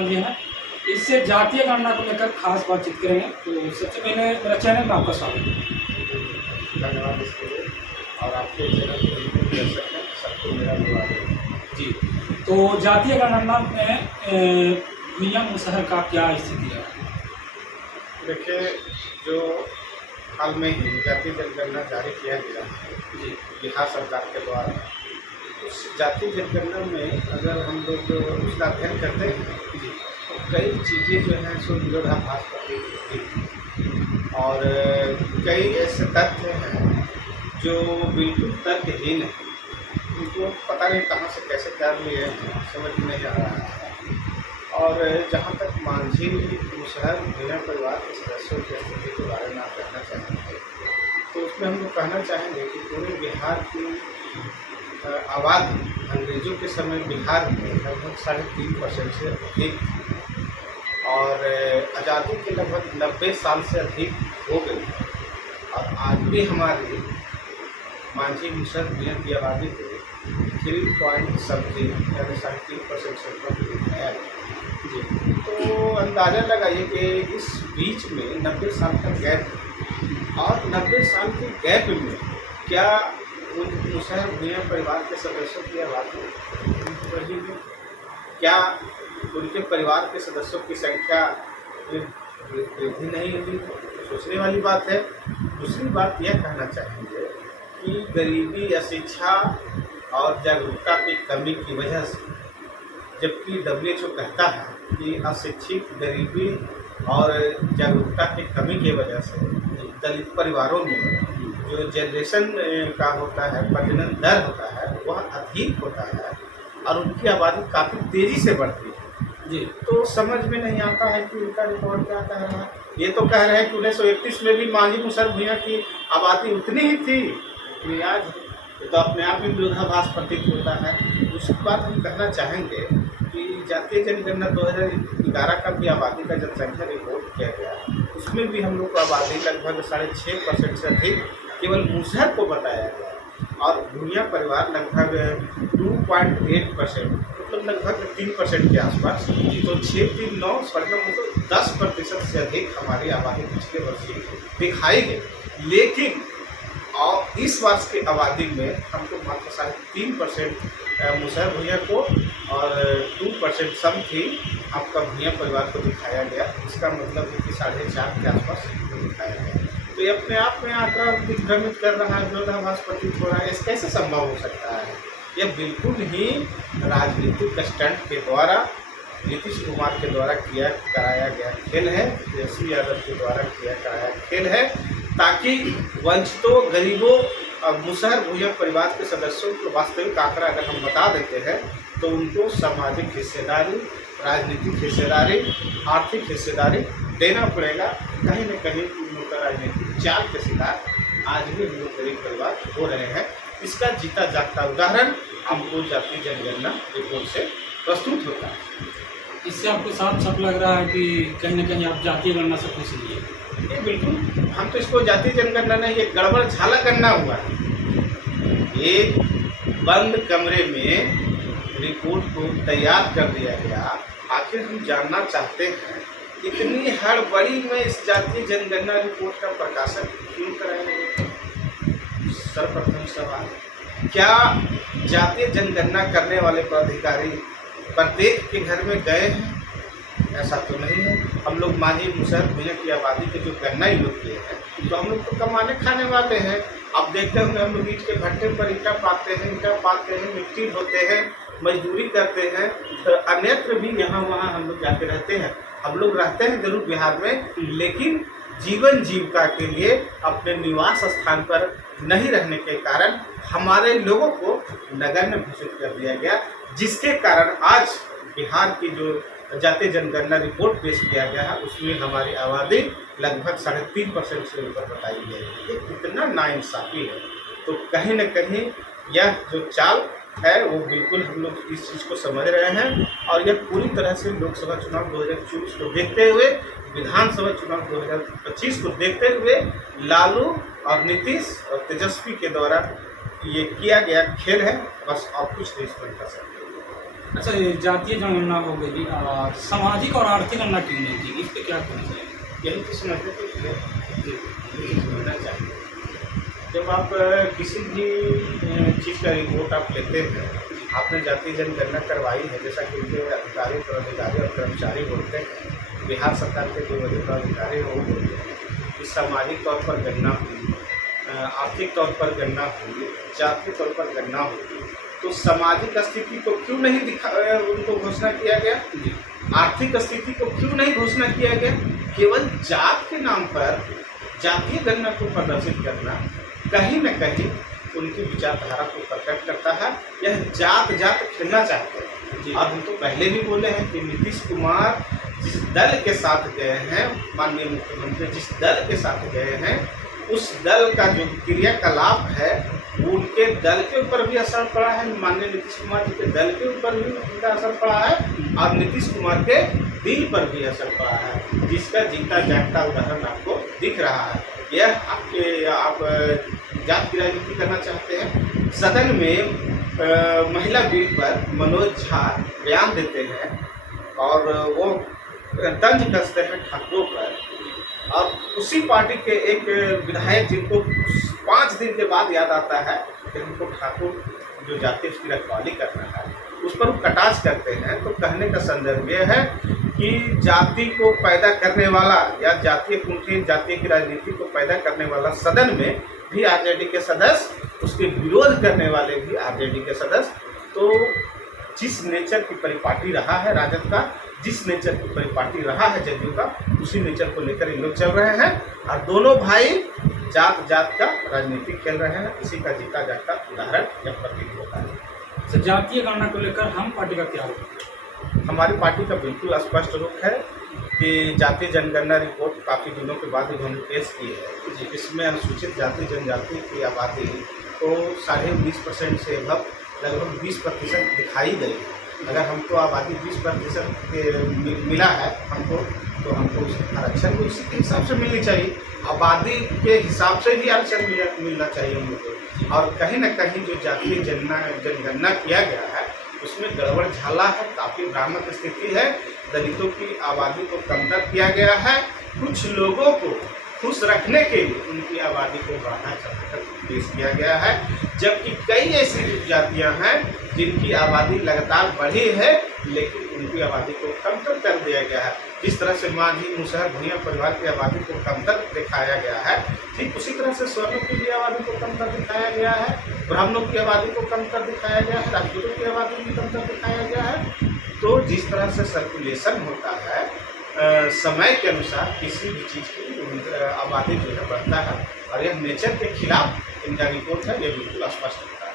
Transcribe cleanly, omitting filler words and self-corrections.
लिए हैं, इससे जातीय गणना को लेकर खास बातचीत करेंगे। तो सबसे पहले मेरा चैनल में आपका स्वागत है। धन्यवाद इसके लिए। और आपके चैनल के जितने भी दर्शक हैं सबको मेरा धन्यवाद जी, तो जातीय गणना में भुइयां मुसहर का क्या स्थिति है? देखिए, जो हाल में ही जातीय जनगणना जारी किया गया है जी बिहार सरकार के द्वारा, उस जातीय जनगणना में अगर हम लोग उसका अध्ययन करते हैं जी तो कई चीज़ें जो हैं सो विरोधाभास प्रतीत होती हैं। और कई ऐसे तथ्य हैं जो बिल्कुल तर्कहीन है, उनको पता नहीं कहाँ से कैसे कर लिए हैं, समझ में नहीं आ रहा है। और जहाँ तक मांझी मुसहर भुइयां परिवार के सदस्यों की स्थिति के बारे में आप कहना चाहेंगे, तो उसमें हम लोग कहना चाहेंगे कि पूरे बिहार की आबादी अंग्रेज़ों के समय बिहार में लगभग 3.5% से अधिक थी। और आज़ादी के लगभग 90 साल से अधिक हो गई। और आज भी हमारी मांझी मुसहर भुइयां की आबादी को 3 पॉइंट समथिंग यानी 3.5% से ऊपर दिखाया गया। जी तो अंदाज़ा लगाइए कि इस बीच में 90 साल का गैप है। और 90 साल के गैप में क्या उन मुसहर भुइयां परिवार के सदस्यों की आबादी बढ़ी है? क्या उनके परिवार के सदस्यों की संख्या में वृद्धि नहीं हुई? सोचने वाली बात है। दूसरी बात यह कहना चाहेंगे कि गरीबी, अशिक्षा और जागरूकता की कमी की वजह से, जबकि WHO कहता है कि अशिक्षित, गरीबी और जागरूकता की कमी की वजह से दलित परिवारों में जो जनरेशन का होता है, प्रजनन दर होता है, वह अधिक होता है और उनकी आबादी काफ़ी तेज़ी से बढ़ती है। जी तो समझ में नहीं आता है कि उनका रिपोर्ट क्या कह रहा है। ये तो कह रहे हैं कि 1931 में भी मांझी मुसहर भुइयां की आबादी उतनी ही थी जितनी आज है। ये तो अपने आप ही विरोधाभास प्रतीत होता है। उसके बाद हम कहना चाहेंगे कि जातीय जनगणना 2011 का भी आबादी का जनसंख्या रिपोर्ट किया गया, उसमें भी हम लोग को आबादी लगभग 6.5% से अधिक केवल मुसहर को बताया गया। और भुइयां परिवार लगभग 2.8%, मतलब लगभग 3% के आसपास। तो 639 मतलब 10% से अधिक हमारी आबादी पिछले वर्ष दिखाई गई। लेकिन और इस वर्ष की आबादी में हमको मात्र 3.5% मुसहर भुइयां को और 2% समथिंग आपका भुइयां परिवार को दिखाया गया। इसका मतलब है कि 4.5 के आसपास दिखाया गया। तो ये अपने आप में आंकड़ा दिग्भ्रमित कर रहा है, विरोधाभास प्रतीत हो रहा है। ऐसे कैसे संभव हो सकता है? यह बिल्कुल ही राजनीतिक स्टंट के द्वारा, नीतीश कुमार के द्वारा कराया गया खेल है, तेजस्वी यादव के द्वारा कराया खेल है, ताकि वंचितों, गरीबों और मुसहर भुइयां परिवार के सदस्यों को वास्तविक आंकड़ा अगर हम बता देते हैं तो उनको सामाजिक हिस्सेदारी, राजनीतिक हिस्सेदारी, आर्थिक हिस्सेदारी देना पड़ेगा। कहीं न कहीं उनका राजनीतिक चाल के शिकार आज भी हम लोग गरीब परिवार हो रहे हैं। इसका जीता जागता उदाहरण हमको जातीय जनगणना रिपोर्ट से प्रस्तुत होता है। इससे आपको साफ साफ लग रहा है कि कहीं ना कहीं आप जातीय गणना से खुश नहीं है। ये बिल्कुल, हम तो इसको जातीय जनगणना नहीं, ये गड़बड़ झाला गणना हुआ है। एक बंद कमरे में रिपोर्ट को तैयार कर दिया गया। आखिर हम जानना चाहते हैं इतनी हड़बड़ी में इस जातीय जनगणना रिपोर्ट का प्रकाशन क्यों कराया गया? सर्वप्रथम सवाल, क्या जातीय जनगणना करने वाले पदाधिकारी प्रत्येक के घर में गए हैं? ऐसा तो नहीं है। हम लोग मांझी मुसहर भुइयां की आबादी के जो गणना ही लोग किए हैं, तो हम लोग तो कमाने खाने वाले हैं। अब देखते होंगे हम लोग ईंट के भट्टे पर ईंटा पाते हैं, मिट्टी ढोते हैं, मजदूरी करते हैं। तो अन्यत्र भी यहाँ वहाँ हम लोग जाके रहते हैं। हम लोग रहते हैं जरूर बिहार में, लेकिन जीवन जीविका के लिए अपने निवास स्थान पर नहीं रहने के कारण हमारे लोगों को नगण्य घोषित कर दिया गया, जिसके कारण आज बिहार की जो जातीय जनगणना रिपोर्ट पेश किया गया है उसमें हमारी आबादी लगभग 3.5% से ऊपर बताई गई है। ये कितना नाइंसाफ़ी है। तो कहीं न कहीं यह जो चाल है वो बिल्कुल हम लोग इस चीज़ को समझ रहे हैं। और यह पूरी तरह से लोकसभा चुनाव 2024 को देखते हुए, विधानसभा चुनाव 2025 को देखते हुए लालू और नीतीश और तेजस्वी के द्वारा ये किया गया खेल है। बस और कुछ नहीं इसमें कर सकते। अच्छा, ये जातीय जनगणना हो गई, सामाजिक और आर्थिक गणना क्यों नहीं की, इस पे क्या कहना चाहिए? यही तो समझते थे जी, समझना चाहिए। जब आप किसी भी चीज़ का रिपोर्ट आप लेते हैं, आपने जातीय जनगणना करवाई है, जैसा कि उनके अधिकारी पदाधिकारी और कर्मचारी बोलते हैं, बिहार सरकार के जो बड़े पदाधिकारी हैं वो बोलते हैं कि सामाजिक तौर पर गणना हुई, आर्थिक तौर पर गणना हुई, जातीय तौर पर गणना हुई, तो सामाजिक स्थिति को क्यों नहीं उनको घोषणा किया गया, आर्थिक स्थिति को क्यों नहीं घोषणा किया गया? केवल जात के नाम पर जातीय गणना को प्रदर्शित करना कहीं न कहीं उनकी विचारधारा को प्रकट करता है। यह जात खेलना चाहते हैं। और हम तो पहले भी बोले हैं कि नीतीश कुमार जिस दल के साथ गए हैं, माननीय मुख्यमंत्री जिस दल के साथ गए हैं, उस दल का जो क्रियाकलाप है वो उनके दल के ऊपर भी असर पड़ा है, माननीय नीतीश कुमार जी के दल के ऊपर भी उनका असर पड़ा है और नीतीश कुमार के दिल पर भी असर पड़ा है, जिसका जीता जागता उदाहरण आपको दिख रहा है। यह आप जात की राजनीति करना चाहते हैं। सदन में महिला बिल पर मनोज झा बयान देते हैं और वो तंज कसते हैं ठाकुरों पर, और उसी पार्टी के एक विधायक जिनको 5 दिन के बाद याद आता है कि उनको ठाकुर जो जाति उसकी रखवाली करना है, उस पर वो कटाक्ष करते हैं। तो कहने का संदर्भ यह है कि जाति को पैदा करने वाला या जातीय कुंठी जातीय की राजनीति को पैदा करने वाला सदन में भी आरजेडी के सदस्य, उसके विरोध करने वाले भी आरजेडी के सदस्य, तो जिस नेचर की परिपाटी रहा है राजद का, जिस नेचर की परिपाटी रहा है जदयू का, उसी नेचर को लेकर इन लोग चल रहे हैं और दोनों भाई जात का राजनीति खेल रहे हैं। इसी का जीता जागता उदाहरण यह प्रतीत होता है। तो जातीय गणना को लेकर हम पार्टी का क्या होगा? हमारी पार्टी का बिल्कुल स्पष्ट रुख है कि जातीय जनगणना रिपोर्ट काफ़ी दिनों के बाद उन्होंने पेश की है, इसमें अनुसूचित जाति जनजाति की आबादी को 19.5% से लगभग 20% दिखाई गई। अगर हमको आबादी 20% मिला है हमको, तो हमको उसका आरक्षण भी उसी के हिसाब से मिलनी चाहिए। आबादी के हिसाब से भी आरक्षण मिलना चाहिए हम लोग को। और कहीं ना कहीं जो जातीय जनगणना किया गया है उसमें गड़बड़ झाला है, काफ़ी भ्रामक स्थिति है। दलितों की आबादी को कमतर किया गया है, कुछ लोगों को खुश रखने के लिए उनकी आबादी को बढ़ा चढ़ाकर पेश किया गया है, जबकि कई ऐसी जातियां हैं जिनकी आबादी लगातार बढ़ी है लेकिन उनकी आबादी को कमतर कर दिया गया है। जिस तरह से माझी मुसहर भुइयां परिवार की आबादी को कमतर दिखाया गया है, ठीक उसी तरह से स्वर्णों की भी आबादी को कमतर दिखाया गया है, ब्राह्मणों की आबादी को कमतर दिखाया गया है, राजपूतों की आबादी भी कमतर दिखाया गया है। तो जिस तरह से सर्कुलेशन होता है समय के अनुसार किसी भी चीज़ की आबादी जो है बढ़ता है, और यह नेचर के खिलाफ इनका रिपोर्ट है, यह बिल्कुल स्पष्ट है।